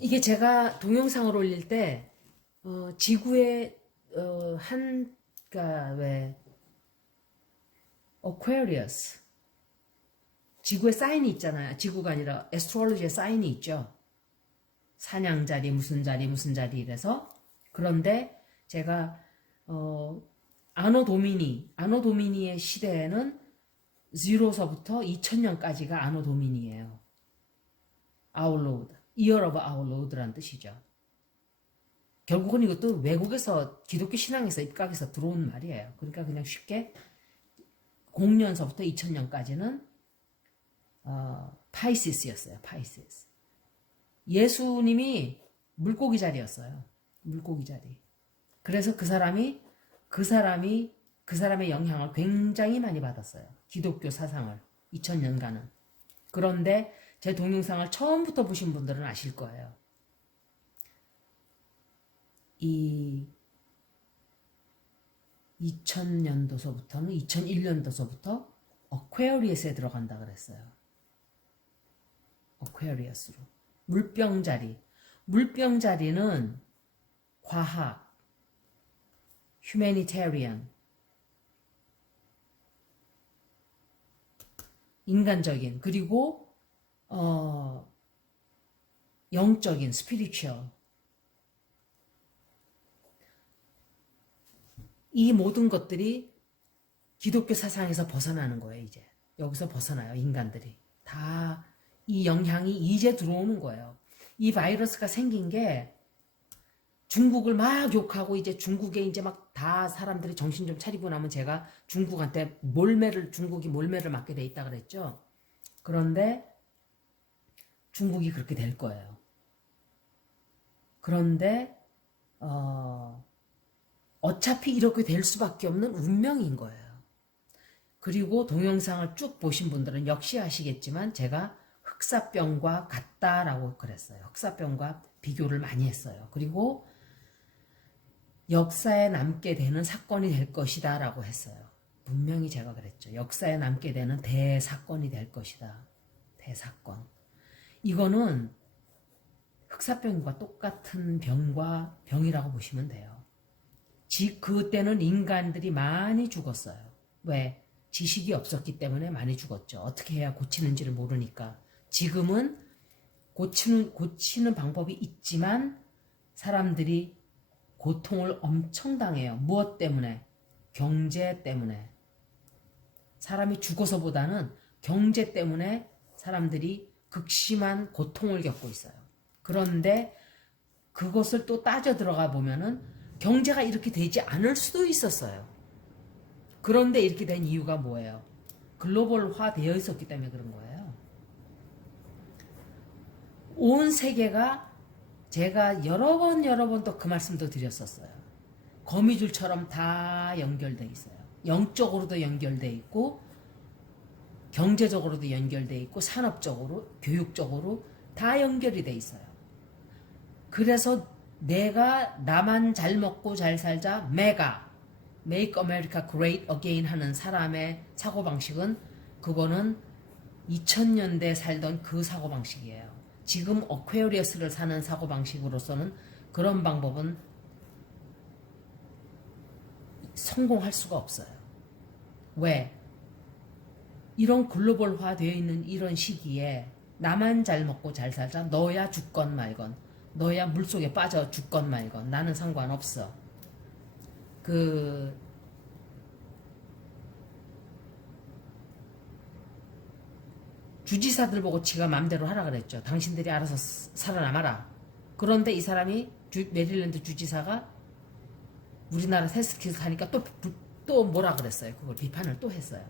이게 제가 동영상을 올릴 때 지구의 그러니까 왜 어퀘리어스 지구의 사인이 있잖아요. 지구가 아니라 에스트롤로지의 사인이 있죠. 사냥자리 무슨 자리 무슨 자리 이래서. 그런데 제가 아노 도미니의 시대에는 0서부터 2000년까지가 아노 도미니예요. Our Lord, Year of Our Lord라는 뜻이죠. 결국은 이것도 외국에서 기독교 신앙에서 입각해서 들어온 말이에요. 그러니까 그냥 쉽게 0년서부터 2000년까지는 파이시스였어요. 파이시스. 예수님이 물고기 자리였어요. 물고기 자리. 그래서 그 사람의 영향을 굉장히 많이 받았어요. 기독교 사상을 2000년간은. 그런데 제 동영상을 처음부터 보신 분들은 아실 거예요. 이 2000년도서부터는 2001년도서부터 어퀘리어스에 들어간다 그랬어요. 어퀘리어스로. 물병자리. 물병자리는 과학, humanitarian, 인간적인, 그리고 영적인, spiritual. 이 모든 것들이 기독교 사상에서 벗어나는 거예요, 이제. 여기서 벗어나요, 인간들이. 다 이 영향이 이제 들어오는 거예요. 이 바이러스가 생긴 게 중국을 막 욕하고 이제 중국에 이제 막 다 사람들이 정신 좀 차리고 나면 제가 중국한테 중국이 몰매를 맞게 돼 있다 그랬죠. 그런데 중국이 그렇게 될 거예요. 그런데 어차피 이렇게 될 수밖에 없는 운명인 거예요. 그리고 동영상을 쭉 보신 분들은 역시 아시겠지만 제가 흑사병과 같다라고 그랬어요. 흑사병과 비교를 많이 했어요. 그리고 역사에 남게 되는 사건이 될 것이다 라고 했어요. 분명히 제가 그랬죠. 역사에 남게 되는 대사건이 될 것이다. 대사건. 이거는 흑사병과 똑같은 병이라고 보시면 돼요. 그때는 인간들이 많이 죽었어요. 왜? 지식이 없었기 때문에 많이 죽었죠. 어떻게 해야 고치는지를 모르니까. 지금은 고치는 방법이 있지만 사람들이 고통을 엄청 당해요. 무엇 때문에? 경제 때문에. 사람이 죽어서보다는 경제 때문에 사람들이 극심한 고통을 겪고 있어요. 그런데 그것을 또 따져 들어가 보면은 경제가 이렇게 되지 않을 수도 있었어요. 그런데 이렇게 된 이유가 뭐예요? 글로벌화 되어 있었기 때문에 그런 거예요. 온 세계가 제가 여러 번 또 그 말씀도 드렸었어요. 거미줄처럼 다 연결돼 있어요. 영적으로도 연결돼 있고 경제적으로도 연결돼 있고 산업적으로 교육적으로 다 연결이 돼 있어요. 그래서 내가 나만 잘 먹고 잘 살자 Make America Great Again 하는 사람의 사고방식은 그거는 2000년대 살던 그 사고방식이에요. 지금 어퀘리어스를 사는 사고방식으로서는 그런 방법은 성공할 수가 없어요. 왜? 이런 글로벌화 되어 있는 이런 시기에 나만 잘 먹고 잘 살자. 너야 죽건 말건, 너야 물속에 빠져 죽건 말건 나는 상관없어. 주지사들 보고 지가 맘대로 하라 그랬죠. 당신들이 알아서 살아남아라. 그런데 이 사람이 메릴랜드 주지사가 우리나라 테스트킷을 하니까 또 뭐라 그랬어요. 그걸 비판을 또 했어요.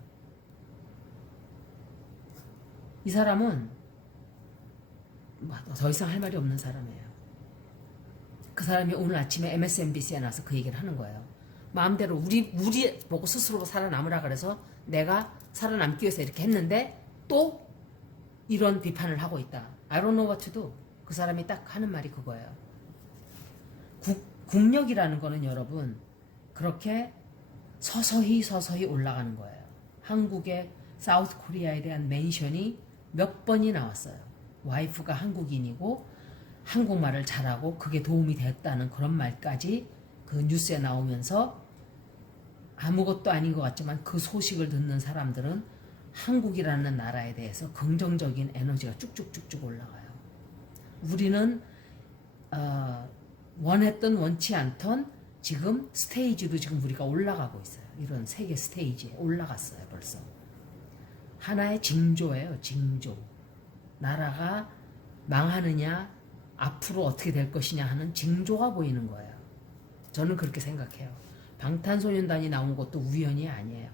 이 사람은 더 이상 할 말이 없는 사람이에요. 그 사람이 오늘 아침에 MSNBC에 나와서 그 얘기를 하는 거예요. 마음대로 우리 보고 스스로 살아남으라 그래서 내가 살아남기 위해서 이렇게 했는데 또 이런 비판을 하고 있다. I don't know what to do. 그 사람이 딱 하는 말이 그거예요. 국력이라는 거는 여러분 그렇게 서서히 올라가는 거예요. 한국의 사우스 코리아에 대한 멘션이 몇 번이 나왔어요. 와이프가 한국인이고 한국말을 잘하고 그게 도움이 됐다는 그런 말까지 그 뉴스에 나오면서 아무것도 아닌 것 같지만 그 소식을 듣는 사람들은 한국이라는 나라에 대해서 긍정적인 에너지가 쭉쭉쭉쭉 올라가요. 우리는 원했던 원치 않던 지금 스테이지도 지금 우리가 올라가고 있어요. 이런 세계 스테이지에 올라갔어요 벌써. 하나의 징조예요. 징조. 나라가 망하느냐 앞으로 어떻게 될 것이냐 하는 징조가 보이는 거예요. 저는 그렇게 생각해요. 방탄소년단이 나온 것도 우연이 아니에요.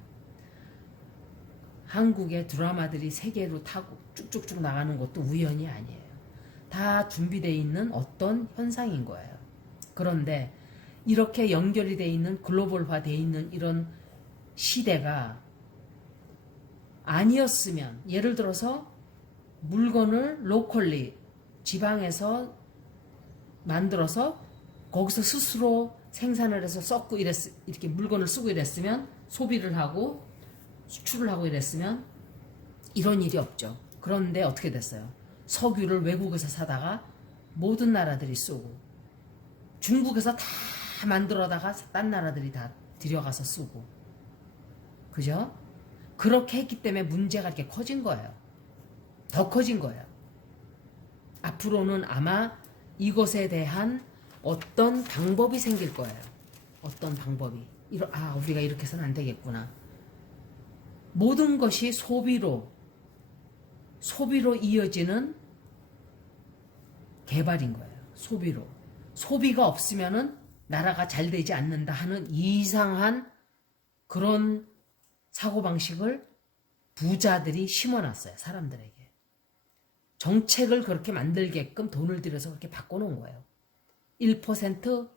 한국의 드라마들이 세계로 타고 쭉쭉쭉 나가는 것도 우연이 아니에요. 다 준비되어 있는 어떤 현상인 거예요. 그런데 이렇게 연결이 되어 있는 글로벌화 되어 있는 이런 시대가 아니었으면, 예를 들어서 물건을 로컬리 지방에서 만들어서 거기서 스스로 생산을 해서 썩고 이렇게 물건을 쓰고 이랬으면, 소비를 하고 수출을 하고 이랬으면 이런 일이 없죠. 그런데 어떻게 됐어요? 석유를 외국에서 사다가 모든 나라들이 쓰고, 중국에서 다 만들어다가 딴 나라들이 다 들여가서 쓰고, 그죠? 그렇게 했기 때문에 문제가 이렇게 커진 거예요. 더 커진 거예요. 앞으로는 아마 이것에 대한 어떤 방법이 생길 거예요. 어떤 방법이. 우리가 이렇게 해서는 안 되겠구나. 모든 것이 소비로 이어지는 개발인 거예요. 소비로. 소비가 없으면은 나라가 잘 되지 않는다 하는 이상한 그런 사고방식을 부자들이 심어놨어요. 사람들에게. 정책을 그렇게 만들게끔 돈을 들여서 그렇게 바꿔놓은 거예요. 1%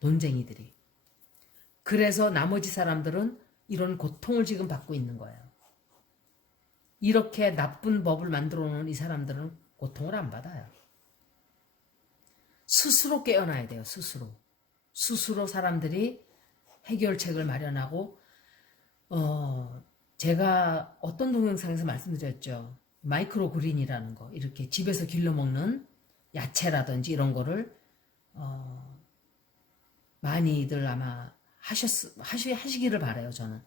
돈쟁이들이. 그래서 나머지 사람들은 이런 고통을 지금 받고 있는 거예요. 이렇게 나쁜 법을 만들어 놓은 이 사람들은 고통을 안 받아요. 스스로 깨어나야 돼요. 스스로 사람들이 해결책을 마련하고, 제가 어떤 동영상에서 말씀드렸죠. 마이크로 그린이라는 거, 이렇게 집에서 길러 먹는 야채라든지 이런 거를 많이들 아마 하시기를 바라요. 저는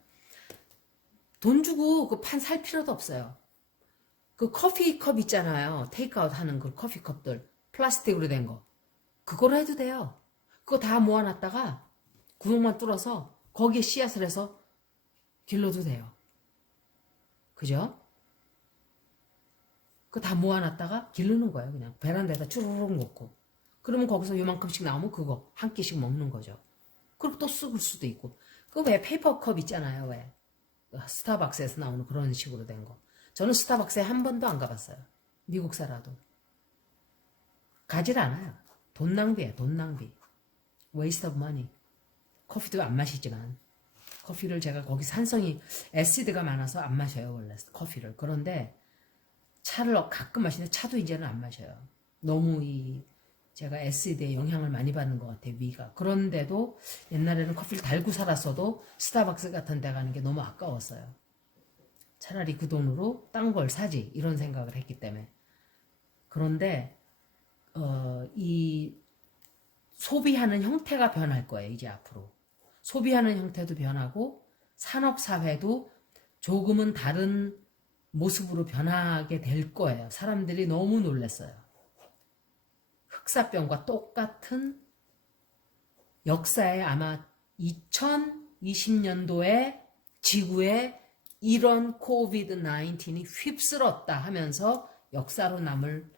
돈 주고 그 판 살 필요도 없어요. 그 커피컵 있잖아요. 테이크아웃 하는 그 커피컵들, 플라스틱으로 된 거, 그거로 해도 돼요. 그거 다 모아놨다가 구멍만 뚫어서 거기에 씨앗을 해서 길러도 돼요. 그죠? 그거 다 모아놨다가 기르는 거예요. 그냥 베란다에다 쭈르륵 놓고. 그러면 거기서 요만큼씩 나오면 그거 한 끼씩 먹는 거죠. 그리고 또 쓰을 수도 있고. 그 왜 페이퍼컵 있잖아요. 왜 스타벅스에서 나오는 그런 식으로 된 거. 저는 스타벅스에 한 번도 안 가봤어요. 미국 살아도. 가질 않아요. 돈 낭비예요. 돈 낭비. waste of money. 커피도 안 마시지만 커피를 제가 거기 산성이 애시드가 많아서 안 마셔요. 원래 커피를. 그런데 차를 가끔 마시는데 차도 이제는 안 마셔요. 너무 제가 애시드에 영향을 많이 받는 것 같아요. 위가. 그런데도 옛날에는 커피를 달고 살았어도 스타벅스 같은 데 가는 게 너무 아까웠어요. 차라리 그 돈으로 딴 걸 사지, 이런 생각을 했기 때문에. 그런데 이 소비하는 형태가 변할 거예요. 이제 앞으로 소비하는 형태도 변하고 산업사회도 조금은 다른 모습으로 변하게 될 거예요. 사람들이 너무 놀랐어요. 흑사병과 똑같은 역사에 아마 2020년도에 지구에 이런 코비드-19이 휩쓸었다 하면서 역사로 남을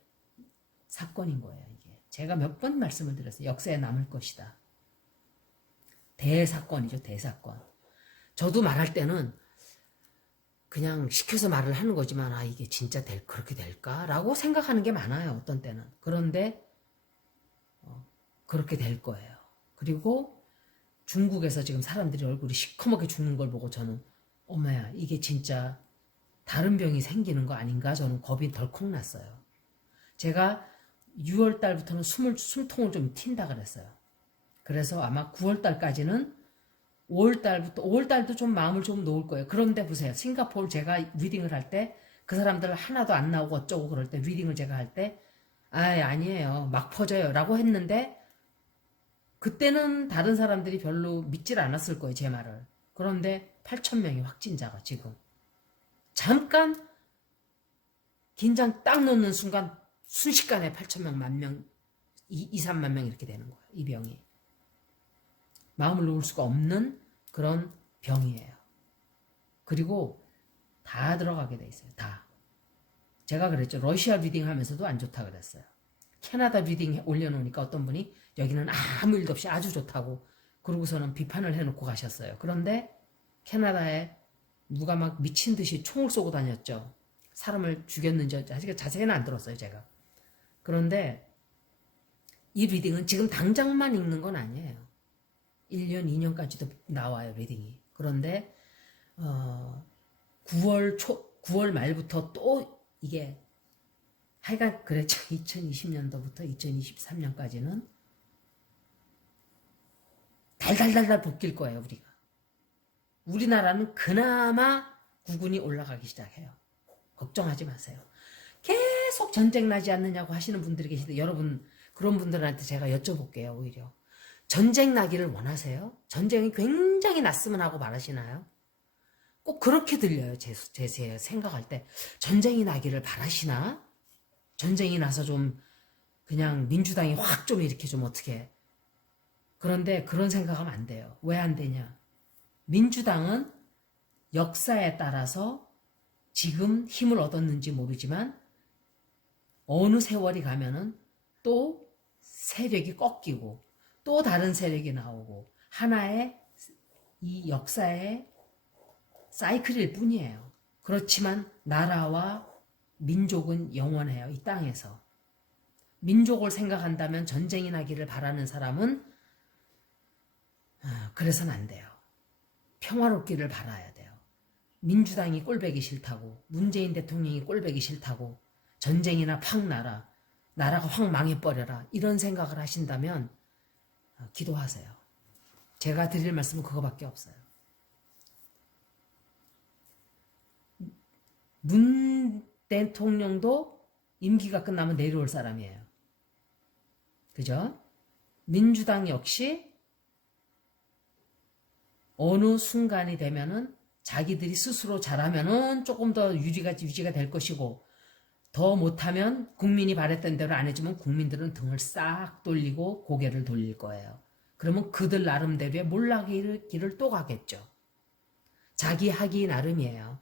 사건인 거예요. 이게 제가 몇 번 말씀을 드렸어요. 역사에 남을 것이다. 대사건이죠. 대사건. 저도 말할 때는 그냥 시켜서 말을 하는 거지만 이게 진짜 그렇게 될까라고 생각하는 게 많아요. 어떤 때는. 그런데 그렇게 될 거예요. 그리고 중국에서 지금 사람들이 얼굴이 시커멓게 죽는 걸 보고 저는 어머야, 이게 진짜 다른 병이 생기는 거 아닌가? 저는 겁이 덜컥 났어요. 제가 6월 달부터는 숨통을 좀 튄다 그랬어요. 그래서 아마 9월 달까지는 5월 달도 좀 마음을 좀 놓을 거예요. 그런데 보세요. 싱가포르 제가 리딩을 할 때 그 사람들 하나도 안 나오고 어쩌고 그럴 때 리딩을 제가 할 때 아니에요. 막 퍼져요. 라고 했는데, 그때는 다른 사람들이 별로 믿질 않았을 거예요, 제 말을. 그런데 8천 명이 확진자가 지금. 잠깐 긴장 딱 놓는 순간 순식간에 8천 명, 만 명, 2, 3만 명 이렇게 되는 거예요, 이 병이. 마음을 놓을 수가 없는 그런 병이에요. 그리고 다 들어가게 돼 있어요, 다. 제가 그랬죠. 러시아 리딩 하면서도 안 좋다 그랬어요. 캐나다 리딩 올려놓으니까 어떤 분이 여기는 아무 일도 없이 아주 좋다고 그러고서는 비판을 해놓고 가셨어요. 그런데 캐나다에 누가 막 미친 듯이 총을 쏘고 다녔죠. 사람을 죽였는지 아직 자세히는 안 들었어요, 제가. 그런데 이 리딩은 지금 당장만 읽는 건 아니에요. 1년, 2년까지도 나와요, 리딩이. 그런데 9월 말부터 또 이게 하여간 그랬죠. 2020년도부터 2023년까지는 달달달달 볶일 거예요, 우리가. 우리나라는 그나마 구군이 올라가기 시작해요. 걱정하지 마세요. 계속 전쟁 나지 않느냐고 하시는 분들이 계신데 여러분 그런 분들한테 제가 여쭤볼게요. 오히려 전쟁 나기를 원하세요? 전쟁이 굉장히 났으면 하고 말하시나요? 꼭 그렇게 들려요. 제 생각할 때 전쟁이 나기를 바라시나? 전쟁이 나서 좀 그냥 민주당이 확 좀 이렇게 좀 어떻게. 그런데 그런 생각하면 안 돼요. 왜 안 되냐? 민주당은 역사에 따라서 지금 힘을 얻었는지 모르지만 어느 세월이 가면은 또 세력이 꺾이고 또 다른 세력이 나오고 하나의 이 역사의 사이클일 뿐이에요. 그렇지만 나라와 민족은 영원해요. 이 땅에서. 민족을 생각한다면 전쟁이 나기를 바라는 사람은 그래서는 안 돼요. 평화롭기를 바라야 돼요. 민주당이 꼴배기 싫다고, 문재인 대통령이 꼴배기 싫다고, 전쟁이나 팍 나라, 나라가 확 망해버려라 이런 생각을 하신다면 기도하세요. 제가 드릴 말씀은 그거밖에 없어요. 문 대통령도 임기가 끝나면 내려올 사람이에요. 그죠? 민주당 역시 어느 순간이 되면은 자기들이 스스로 잘하면은 조금 더 유지가 될 것이고 더 못하면 국민이 바랬던 대로 안 해주면 국민들은 등을 싹 돌리고 고개를 돌릴 거예요. 그러면 그들 나름대로의 몰락의 길을 또 가겠죠. 자기 하기 나름이에요.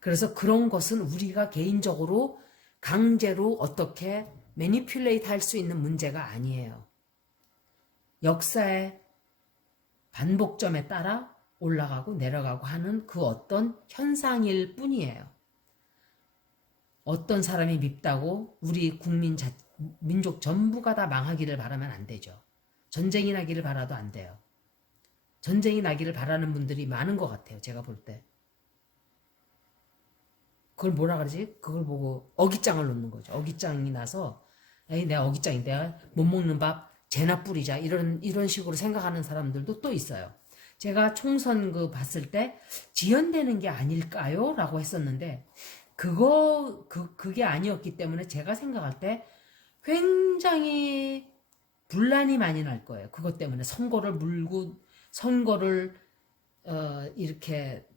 그래서 그런 것은 우리가 개인적으로 강제로 어떻게 매니퓰레이트 할 수 있는 문제가 아니에요. 역사의 반복점에 따라 올라가고 내려가고 하는 그 어떤 현상일 뿐이에요. 어떤 사람이 밉다고 우리 민족 전부가 다 망하기를 바라면 안 되죠. 전쟁이 나기를 바라도 안 돼요. 전쟁이 나기를 바라는 분들이 많은 것 같아요. 제가 볼 때. 그걸 뭐라 그러지? 그걸 보고 어깃장을 놓는 거죠. 어깃장이 나서 에이 내가 어깃장이 내가 못 먹는 밥 재나 뿌리자 이런 식으로 생각하는 사람들도 또 있어요. 제가 총선 봤을 때 지연되는 게 아닐까요? 라고 했었는데 그게 아니었기 때문에 제가 생각할 때 굉장히 분란이 많이 날 거예요. 그것 때문에 선거를 이렇게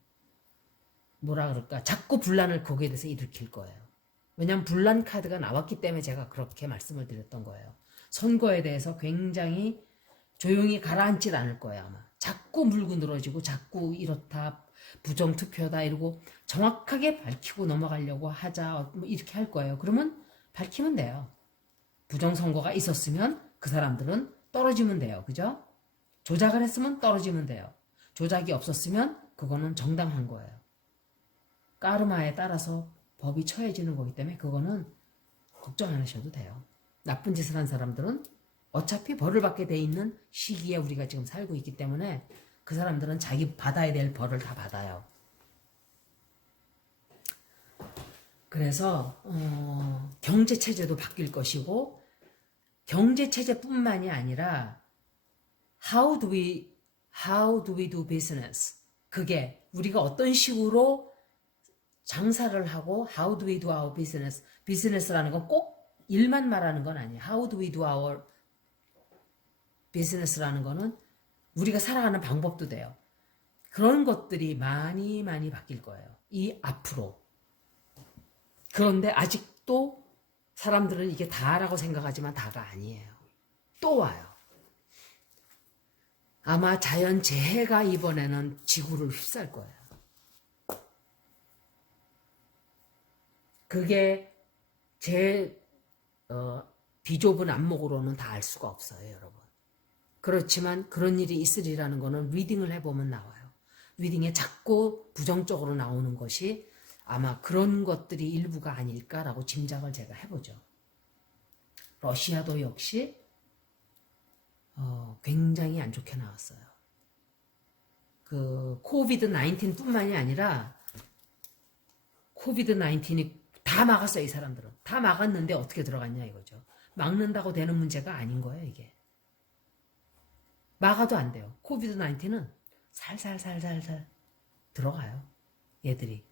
뭐라 그럴까 자꾸 분란을 거기에 대해서 일으킬 거예요. 왜냐하면 분란 카드가 나왔기 때문에 제가 그렇게 말씀을 드렸던 거예요. 선거에 대해서 굉장히 조용히 가라앉질 않을 거예요 아마. 자꾸 물고 늘어지고 자꾸 이렇다 부정투표다 이러고 정확하게 밝히고 넘어가려고 하자 뭐 이렇게 할 거예요. 그러면 밝히면 돼요. 부정선거가 있었으면 그 사람들은 떨어지면 돼요. 그죠? 조작을 했으면 떨어지면 돼요. 조작이 없었으면 그거는 정당한 거예요. 까르마에 따라서 법이 처해지는 거기 때문에 그거는 걱정 안 하셔도 돼요. 나쁜 짓을 한 사람들은 어차피 벌을 받게 돼 있는 시기에 우리가 지금 살고 있기 때문에 그 사람들은 자기 받아야 될 벌을 다 받아요. 그래서 경제체제도 바뀔 것이고 경제체제뿐만이 아니라 how do we do business? 그게 우리가 어떤 식으로 장사를 하고 how do we do our business? 비즈니스라는 건 꼭 일만 말하는 건 아니에요. how do we do our business라는 거는 우리가 살아가는 방법도 돼요. 그런 것들이 많이 많이 바뀔 거예요. 이 앞으로. 그런데 아직도 사람들은 이게 다라고 생각하지만 다가 아니에요. 또 와요. 아마 자연재해가 이번에는 지구를 휩쓸 거예요. 그게 제 비좁은 안목으로는 다 알 수가 없어요, 여러분. 그렇지만 그런 일이 있으리라는 거는 리딩을 해보면 나와요. 리딩에 자꾸 부정적으로 나오는 것이 아마 그런 것들이 일부가 아닐까라고 짐작을 제가 해보죠. 러시아도 역시 굉장히 안 좋게 나왔어요. 그 코비드 19뿐만이 아니라 코비드 19이 다 막았어요. 이 사람들은. 다 막았는데 어떻게 들어갔냐 이거죠. 막는다고 되는 문제가 아닌 거예요. 이게. 막아도 안 돼요. 코비드 19은 살살살살살 들어가요. 얘들이.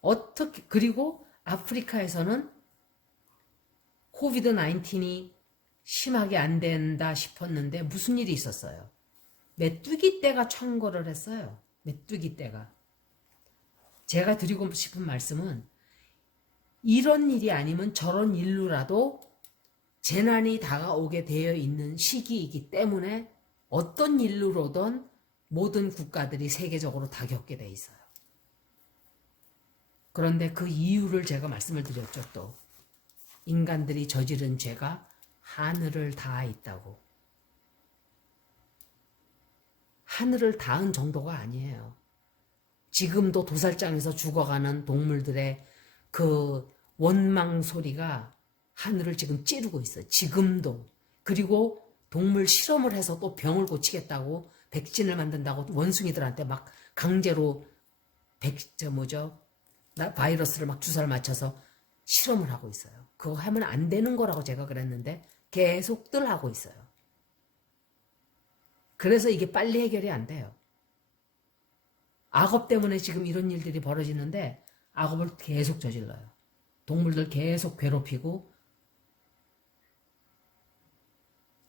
어떻게 그리고 아프리카에서는 코비드 19이 심하게 안 된다 싶었는데 무슨 일이 있었어요. 메뚜기 떼가 창궐을 했어요. 메뚜기 떼가. 제가 드리고 싶은 말씀은 이런 일이 아니면 저런 일로라도 재난이 다가오게 되어 있는 시기이기 때문에 어떤 일로든 모든 국가들이 세계적으로 다 겪게 돼 있어요. 그런데 그 이유를 제가 말씀을 드렸죠. 또 인간들이 저지른 죄가 하늘을 닿아 있다고. 하늘을 닿은 정도가 아니에요. 지금도 도살장에서 죽어가는 동물들의 그 원망 소리가 하늘을 지금 찌르고 있어요. 지금도. 그리고 동물 실험을 해서 또 병을 고치겠다고 백신을 만든다고 원숭이들한테 막 강제로 바이러스를 막 주사를 맞춰서 실험을 하고 있어요. 그거 하면 안 되는 거라고 제가 그랬는데 계속들 하고 있어요. 그래서 이게 빨리 해결이 안 돼요. 악업 때문에 지금 이런 일들이 벌어지는데 악업을 계속 저질러요. 동물들 계속 괴롭히고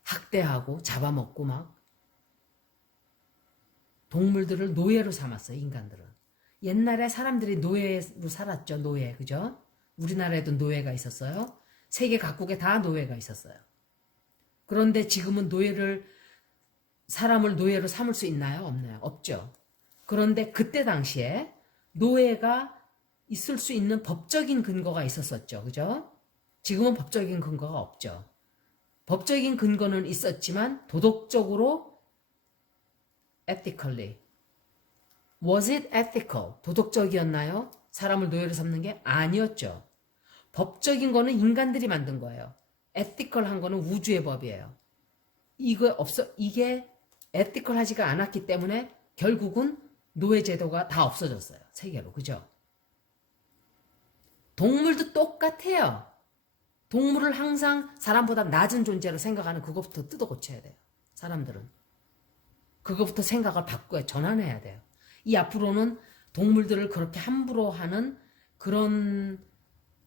학대하고 잡아먹고 막 동물들을 노예로 삼았어요. 인간들은. 옛날에 사람들이 노예로 살았죠. 노예. 그죠? 우리나라에도 노예가 있었어요. 세계 각국에 다 노예가 있었어요. 그런데 지금은 사람을 노예로 삼을 수 있나요? 없나요? 없죠. 그런데 그때 당시에 노예가 있을 수 있는 법적인 근거가 있었었죠. 그죠? 지금은 법적인 근거가 없죠. 법적인 근거는 있었지만 도덕적으로 ethically. Was it ethical? 도덕적이었나요? 사람을 노예로 삼는 게 아니었죠. 법적인 거는 인간들이 만든 거예요. ethical한 거는 우주의 법이에요. 이게 ethical하지가 않았기 때문에 결국은 노예 제도가 다 없어졌어요. 세계로. 그죠? 동물도 똑같아요. 동물을 항상 사람보다 낮은 존재로 생각하는 그것부터 뜯어 고쳐야 돼요. 사람들은. 그것부터 생각을 바꿔야 전환해야 돼요. 이 앞으로는 동물들을 그렇게 함부로 하는 그런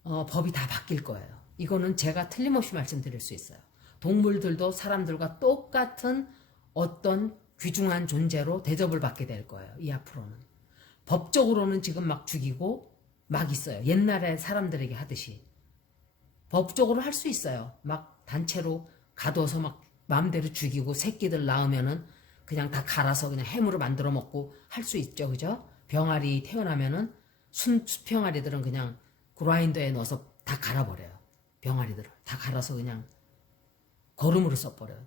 법이 다 바뀔 거예요. 이거는 제가 틀림없이 말씀드릴 수 있어요. 동물들도 사람들과 똑같은 어떤 귀중한 존재로 대접을 받게 될 거예요. 이 앞으로는. 법적으로는 지금 막 죽이고 막 있어요. 옛날에 사람들에게 하듯이. 법적으로 할 수 있어요. 막 단체로 가둬서 막 마음대로 죽이고 새끼들 낳으면은 그냥 다 갈아서 그냥 햄으로 만들어 먹고 할 수 있죠. 그죠? 병아리 태어나면은 수병아리들은 그냥 그라인더에 넣어서 다 갈아버려요. 병아리들을. 다 갈아서 그냥 거름으로 써버려요.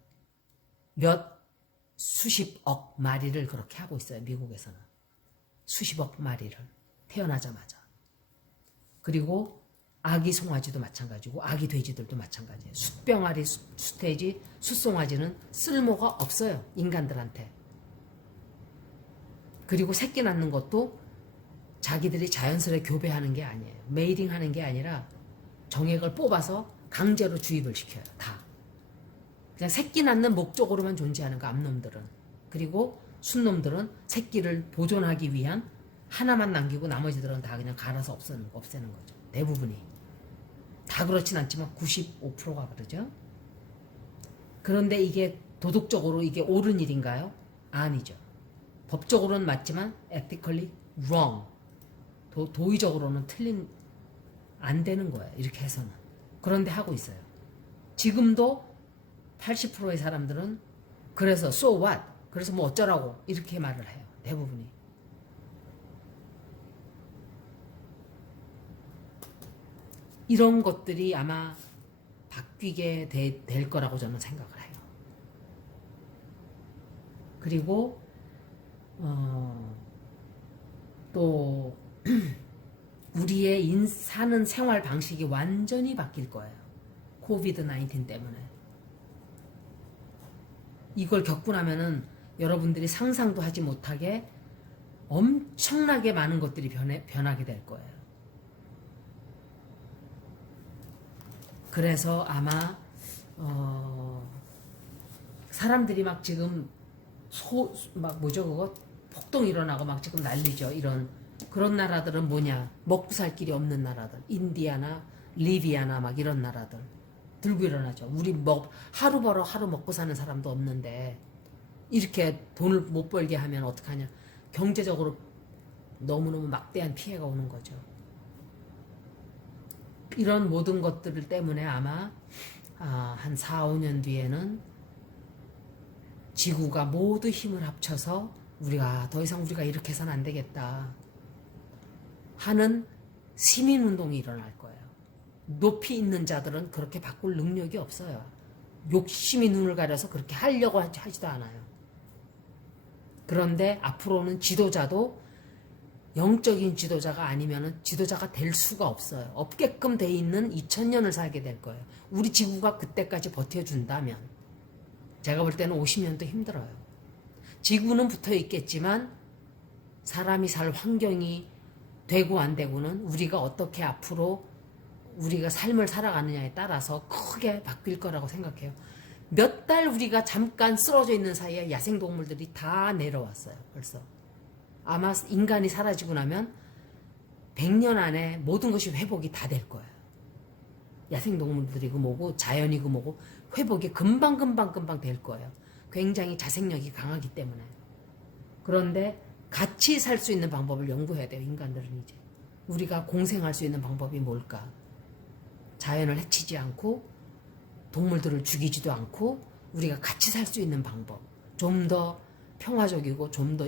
수십억 마리를 그렇게 하고 있어요. 미국에서는. 수십억 마리를. 태어나자마자. 그리고 아기 송아지도 마찬가지고 아기 돼지들도 마찬가지예요. 숫병아리, 숫돼지, 숫송아지는 쓸모가 없어요. 인간들한테. 그리고 새끼 낳는 것도 자기들이 자연스레 교배하는 게 아니에요. 메이링하는 게 아니라 정액을 뽑아서 강제로 주입을 시켜요. 다. 그냥 새끼 낳는 목적으로만 존재하는 거 암놈들은. 그리고 순놈들은 새끼를 보존하기 위한 하나만 남기고 나머지들은 다 그냥 갈아서 없애는 거죠. 대부분이. 다 그렇진 않지만 95%가 그러죠. 그런데 이게 도덕적으로 이게 옳은 일인가요? 아니죠. 법적으로는 맞지만 ethically wrong. 도의적으로는 안 되는 거예요. 이렇게 해서는. 그런데 하고 있어요. 지금도 80%의 사람들은 그래서 so what? 그래서 뭐 어쩌라고 이렇게 말을 해요. 대부분이. 이런 것들이 아마 바뀌게 될 거라고 저는 생각을 해요. 그리고 또 우리의 사는 생활 방식이 완전히 바뀔 거예요. 코비드 19 때문에. 이걸 겪고 나면은 여러분들이 상상도 하지 못하게 엄청나게 많은 것들이 변하게 될 거예요. 그래서 아마 사람들이 막 지금 막 뭐죠 그거 폭동 일어나고 막 지금 난리죠. 이런 그런 나라들은 뭐냐, 먹고 살 길이 없는 나라들, 인디아나 리비아나 막 이런 나라들 들고 일어나죠. 우리 하루 벌어 하루 먹고 사는 사람도 없는데 이렇게 돈을 못 벌게 하면 어떡하냐. 경제적으로 너무너무 막대한 피해가 오는 거죠. 이런 모든 것들 때문에 아마 한 4, 5년 뒤에는 지구가 모두 힘을 합쳐서 우리가 더 이상 우리가 이렇게 해서는 안 되겠다 하는 시민운동이 일어날 거예요. 높이 있는 자들은 그렇게 바꿀 능력이 없어요. 욕심이 눈을 가려서 그렇게 하려고 하지도 않아요. 그런데 앞으로는 지도자도 영적인 지도자가 아니면 지도자가 될 수가 없어요. 없게끔 돼 있는 2000년을 살게 될 거예요. 우리 지구가 그때까지 버텨준다면. 제가 볼 때는 50년도 힘들어요. 지구는 붙어 있겠지만 사람이 살 환경이 되고 안 되고는 우리가 어떻게 앞으로 우리가 삶을 살아가느냐에 따라서 크게 바뀔 거라고 생각해요. 몇 달 우리가 잠깐 쓰러져 있는 사이에 야생동물들이 다 내려왔어요. 벌써. 아마 인간이 사라지고 나면 100년 안에 모든 것이 회복이 다 될 거예요. 야생동물들이고 뭐고 자연이고 뭐고 회복이 금방 될 거예요. 굉장히 자생력이 강하기 때문에. 그런데 같이 살 수 있는 방법을 연구해야 돼요. 인간들은 이제. 우리가 공생할 수 있는 방법이 뭘까? 자연을 해치지 않고 동물들을 죽이지도 않고 우리가 같이 살 수 있는 방법. 좀 더 평화적이고 좀 더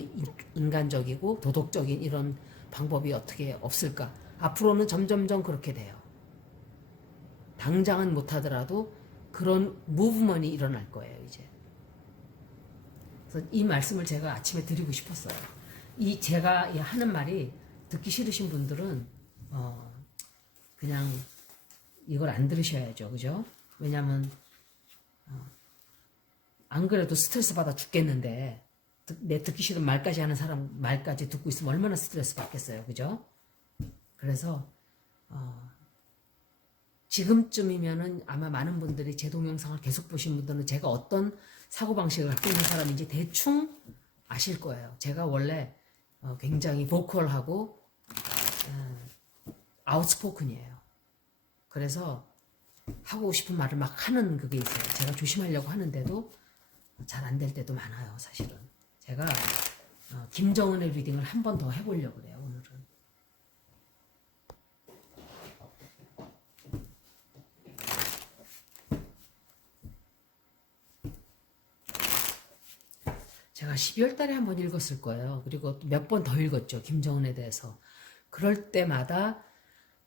인간적이고 도덕적인 이런 방법이 어떻게 없을까? 앞으로는 점점점 그렇게 돼요. 당장은 못하더라도 그런 무브먼이 일어날 거예요, 이제. 그래서 이 말씀을 제가 아침에 드리고 싶었어요. 제가 하는 말이 듣기 싫으신 분들은 그냥 이걸 안 들으셔야죠, 그죠? 왜냐면 안 그래도 스트레스 받아 죽겠는데 내 듣기 싫은 말까지 하는 사람 말까지 듣고 있으면 얼마나 스트레스 받겠어요, 그죠? 그래서 지금쯤이면은 아마 많은 분들이 제 동영상을 계속 보신 분들은 제가 어떤 사고방식을 갖고 있는 사람인지 대충 아실 거예요. 제가 원래 굉장히 보컬하고 아웃스포큰이에요. 그래서 하고 싶은 말을 막 하는 그게 있어요. 제가 조심하려고 하는데도 잘 안 될 때도 많아요, 사실은. 제가 김정은의 리딩을 한 번 더 해보려고 그래요, 오늘은. 제가 12월 달에 한 번 읽었을 거예요. 그리고 몇 번 더 읽었죠, 김정은에 대해서. 그럴 때마다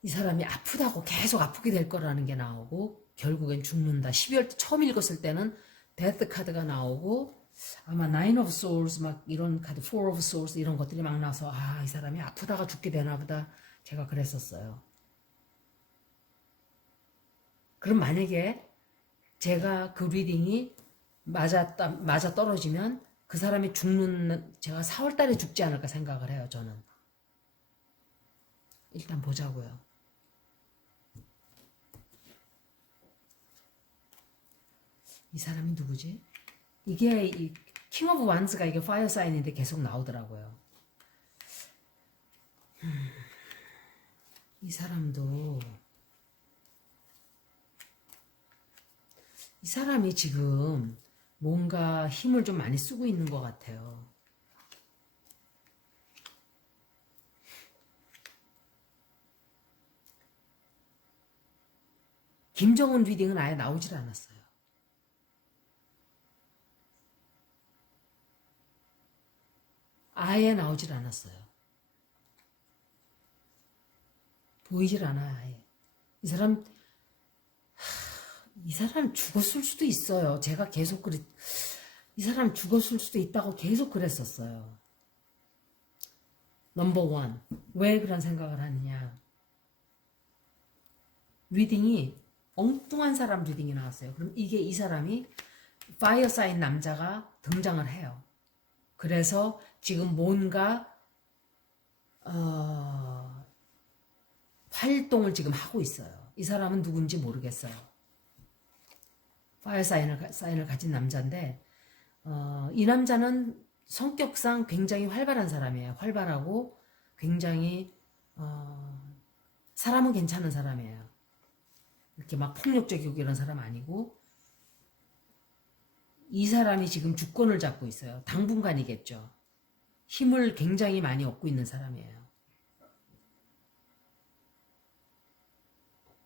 이 사람이 아프다고 계속 아프게 될 거라는 게 나오고 결국엔 죽는다. 12월 처음 읽었을 때는 데스 카드가 나오고 아마 Nine of Swords 막 이런 카드, Four of Swords 이런 것들이 막 나와서 이 사람이 아프다가 죽게 되나 보다. 제가 그랬었어요. 그럼 만약에 제가 그 리딩이 맞아 떨어지면 그 사람이 제가 4월 달에 죽지 않을까 생각을 해요, 저는. 일단 보자고요. 이 사람이 누구지? 이게 킹 오브 완즈가 이게 파이어 사인인데 계속 나오더라고요. 이 사람도 이 사람이 지금 뭔가 힘을 좀 많이 쓰고 있는 것 같아요. 김정은 리딩은 아예 나오질 않았어요. 아예 나오질 않았어요. 보이질 않아요, 아예. 이 사람 죽었을 수도 있어요. 제가 계속 이 사람 죽었을 수도 있다고 계속 그랬었어요. 넘버 원. 왜 그런 생각을 하느냐. 리딩이 엉뚱한 사람 리딩이 나왔어요. 그럼 이게 이 사람이 파이어 사인 남자가 등장을 해요. 그래서 지금 뭔가 활동을 지금 하고 있어요. 이 사람은 누군지 모르겠어요. 파이어 사인을 가진 남자인데 이 남자는 성격상 굉장히 활발한 사람이에요. 활발하고 굉장히 사람은 괜찮은 사람이에요. 이렇게 막 폭력적이고 이런 사람 아니고 이 사람이 지금 주권을 잡고 있어요. 당분간이겠죠. 힘을 굉장히 많이 얻고 있는 사람이에요.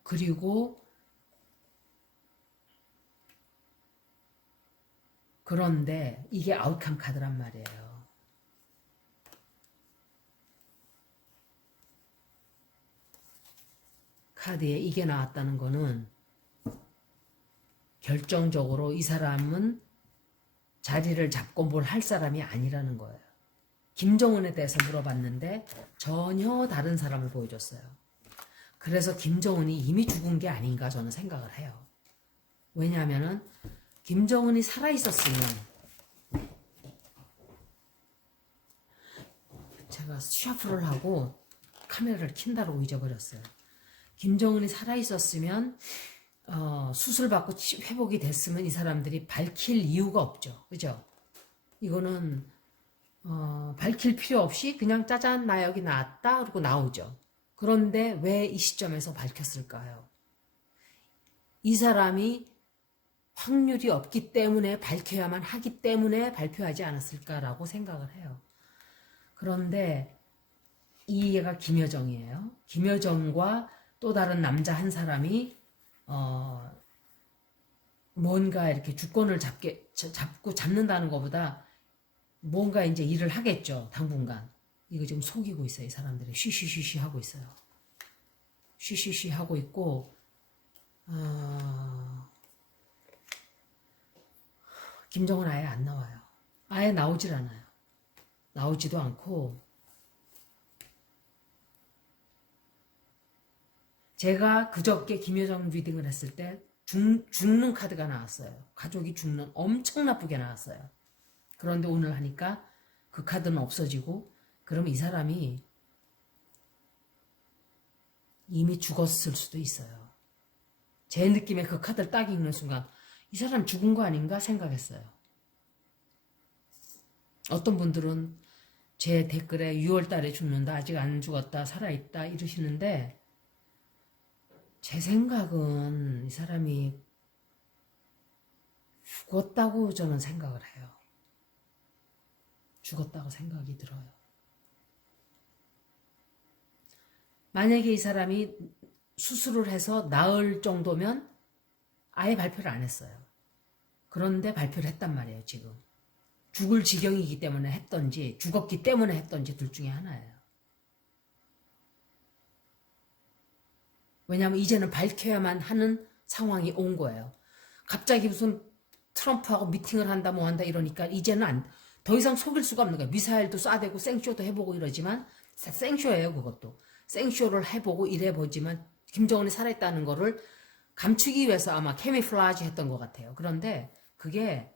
그리고 그런데 이게 아웃캄 카드란 말이에요. 카드에 이게 나왔다는 거는 결정적으로 이 사람은 자리를 잡고 뭘 할 사람이 아니라는 거예요. 김정은에 대해서 물어봤는데 전혀 다른 사람을 보여줬어요. 그래서 김정은이 이미 죽은 게 아닌가 저는 생각을 해요. 왜냐하면은 김정은이 살아있었으면 제가 샤프를 하고 카메라를 킨다고 잊어버렸어요. 김정은이 살아있었으면 수술받고 회복이 됐으면 이 사람들이 밝힐 이유가 없죠. 그죠? 이거는 밝힐 필요 없이 그냥 짜잔 나 여기 나왔다 그러고 나오죠. 그런데 왜 이 시점에서 밝혔을까요? 이 사람이 확률이 없기 때문에 밝혀야만 하기 때문에 발표하지 않았을까라고 생각을 해요. 그런데 이 얘가 김여정이에요. 김여정과 또 다른 남자 한 사람이 뭔가 이렇게 주권을 잡는다는 것보다 뭔가 이제 일을 하겠죠. 당분간. 이거 지금 속이고 있어요. 이 사람들이 쉬쉬쉬쉬 하고 있어요. 쉬쉬쉬 하고 있고 김정은 아예 안 나와요. 아예 나오질 않아요. 나오지도 않고 제가 그저께 김여정 리딩을 했을 때 죽는 카드가 나왔어요. 가족이 죽는 엄청 나쁘게 나왔어요. 그런데 오늘 하니까 그 카드는 없어지고 그럼 이 사람이 이미 죽었을 수도 있어요. 제 느낌에 그 카드를 딱 읽는 순간 이 사람 죽은 거 아닌가 생각했어요. 어떤 분들은 제 댓글에 6월 달에 죽는다, 아직 안 죽었다, 살아있다 이러시는데 제 생각은 이 사람이 죽었다고 저는 생각을 해요. 죽었다고 생각이 들어요. 만약에 이 사람이 수술을 해서 나을 정도면 아예 발표를 안 했어요. 그런데 발표를 했단 말이에요, 지금. 죽을 지경이기 때문에 했던지 죽었기 때문에 했던지 둘 중에 하나예요. 왜냐하면 이제는 밝혀야만 하는 상황이 온 거예요. 갑자기 무슨 트럼프하고 미팅을 한다 뭐 한다 이러니까 이제는 더 이상 속일 수가 없는 거예요. 미사일도 쏴대고 생쇼도 해보고 이러지만 생쇼예요, 그것도. 생쇼를 해보고 이래보지만 김정은이 살아있다는 거를 감추기 위해서 아마 캐미플라지 했던 것 같아요. 그런데 그게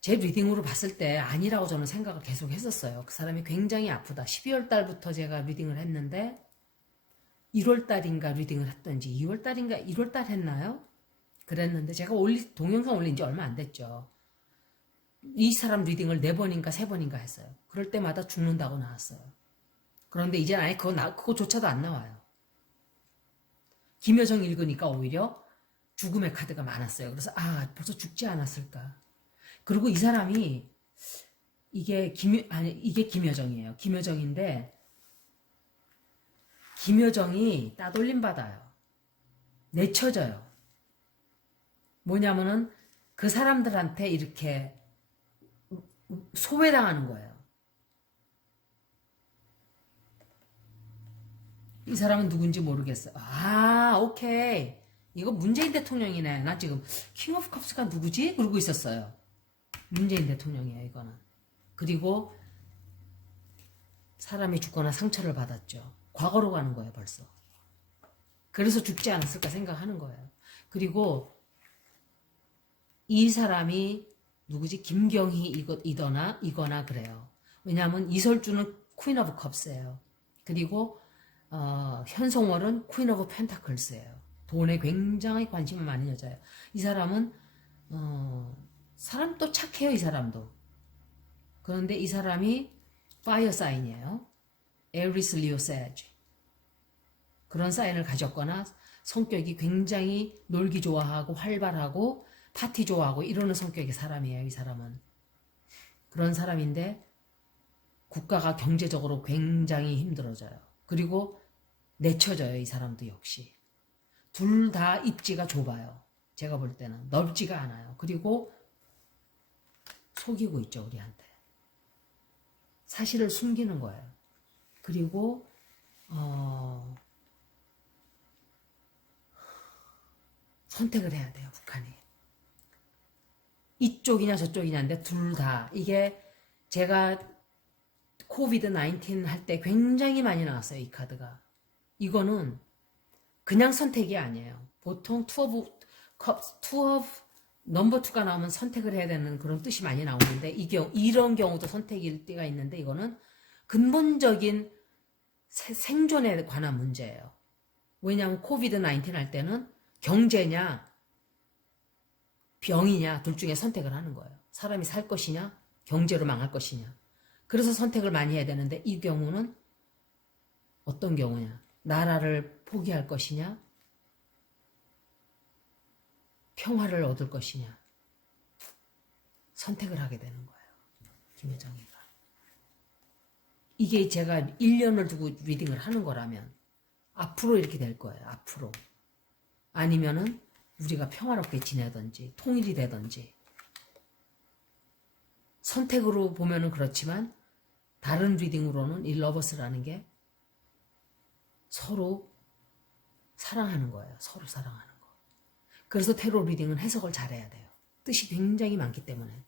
제 리딩으로 봤을 때 아니라고 저는 생각을 계속 했었어요. 그 사람이 굉장히 아프다. 12월 달부터 제가 리딩을 했는데 1월 달인가 리딩을 했던지 2월 달인가 1월 달 했나요? 그랬는데 제가 동영상 올린 지 얼마 안 됐죠. 이 사람 리딩을 4번인가 3번인가 했어요. 그럴 때마다 죽는다고 나왔어요. 그런데 이제 아예 그거조차도 안 나와요. 김여정 읽으니까 오히려 죽음의 카드가 많았어요. 그래서 벌써 죽지 않았을까. 그리고 이 사람이 이게 김여정이에요. 김여정인데 김여정이 따돌림 받아요. 내쳐져요. 뭐냐면은 그 사람들한테 이렇게 소외당하는 거예요. 이 사람은 누군지 모르겠어. 오케이. 이거 문재인 대통령이네. 나 지금 킹 오브 컵스가 누구지? 그러고 있었어요. 문재인 대통령이에요, 이거는. 그리고 사람이 죽거나 상처를 받았죠. 과거로 가는 거예요, 벌써. 그래서 죽지 않았을까 생각하는 거예요. 그리고 이 사람이 누구지? 김경희 이거나 그래요. 왜냐하면 이설주는 퀸 오브 컵스예요. 그리고 현송월은 퀸 오브 펜타클스예요. 돈에 굉장히 관심이 많은 여자예요. 이 사람은 사람도 착해요. 이 사람도. 그런데 이 사람이 파이어 사인이에요. 에리스 리오 세지. 그런 사인을 가졌거나 성격이 굉장히 놀기 좋아하고 활발하고 파티 좋아하고 이러는 성격의 사람이에요. 이 사람은. 그런 사람인데 국가가 경제적으로 굉장히 힘들어져요. 그리고 내쳐져요. 이 사람도 역시. 둘 다 입지가 좁아요. 제가 볼 때는 넓지가 않아요. 그리고 속이고 있죠. 우리한테. 사실을 숨기는 거예요. 그리고 선택을 해야 돼요. 북한이. 이쪽이냐 저쪽이냐인데 둘 다. 이게 제가 코비드 19 할 때 굉장히 많이 나왔어요. 이 카드가. 이거는 그냥 선택이 아니에요. 보통 넘버 2가 나오면 선택을 해야 되는 그런 뜻이 많이 나오는데 이런 경우도 선택일 때가 있는데 이거는 근본적인 생존에 관한 문제예요. 왜냐하면 코비드 19 할 때는 경제냐 병이냐 둘 중에 선택을 하는 거예요. 사람이 살 것이냐 경제로 망할 것이냐. 그래서 선택을 많이 해야 되는데 이 경우는 어떤 경우냐. 나라를 포기할 것이냐 평화를 얻을 것이냐 선택을 하게 되는 거예요. 김여정이가. 이게 제가 1년을 두고 리딩을 하는 거라면 앞으로 이렇게 될 거예요. 앞으로. 아니면은 우리가 평화롭게 지내든지 통일이 되든지. 선택으로 보면은 그렇지만 다른 리딩으로는 이 러버스라는 게 서로 사랑하는 거예요. 서로 사랑하는 거. 그래서 테로 리딩은 해석을 잘해야 돼요. 뜻이 굉장히 많기 때문에.